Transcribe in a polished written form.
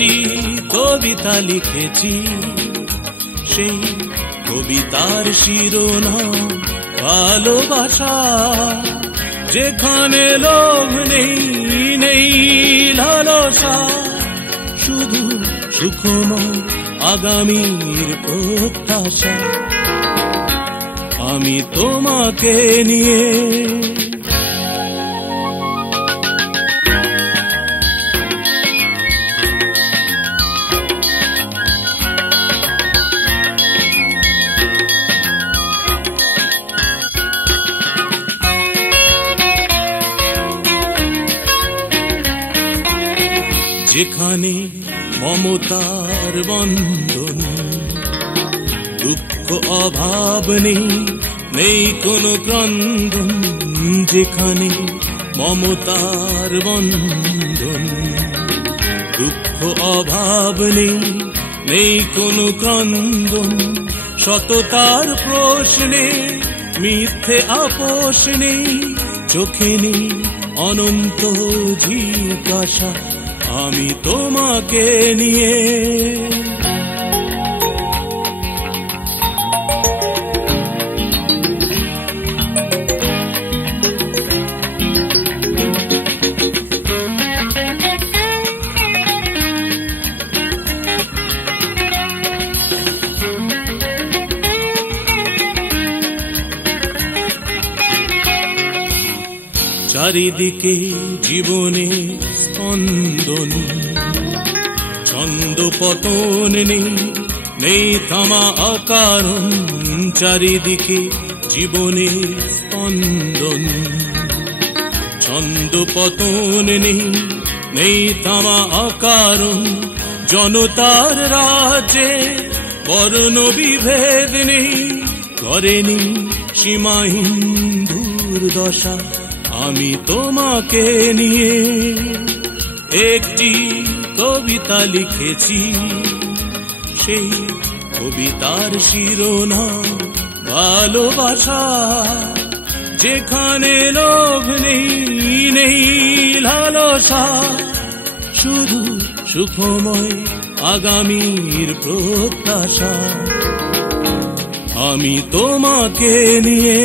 একটি কবিতা লিখেছি, সেই কবিতার শিরোনাম ভালোবাসা। যেখানে লোভ নেই, নেই লালসা, শুধু সুখময় আগামীর প্রত্যাশা। আমি তোমাকে নিয়ে যেখানে মমতার বন্ধন, দুঃখ অভাব নেই, নেই কোনো ক্রন্দন। যেখানে মমতার বন্ধন, দুঃখ অভাব নেই, নেই কোনো ক্রন্দন। সততার প্রশ্নে মিথ্যে আপোষ নেই, চোখে নেই অনন্ত জিজ্ঞাসা। আমি তোমাকে নিয়ে চারিদিকে জীবনে স্পন্দন, ছন্দ পতন নেই, নেই থামা অকারণ। চারিদিকে জীবনে স্পন্দন, ছন্দ পতন নেই, নেই থামা অকারণ। জনতার রাজ্যে বর্ণ বিভেদ নেই, করেনি সীমাহীন দুর্দশা। আমি তোমাকে নিয়ে একটি কবিতা লিখেছি, সেই কবিতার শিরোনাম ভালোবাসা। যেখানে লোভ নেই, নেই লালসা, শুধু সুখময় আগামীর প্রত্যাশা। আমি তোমাকে নিয়ে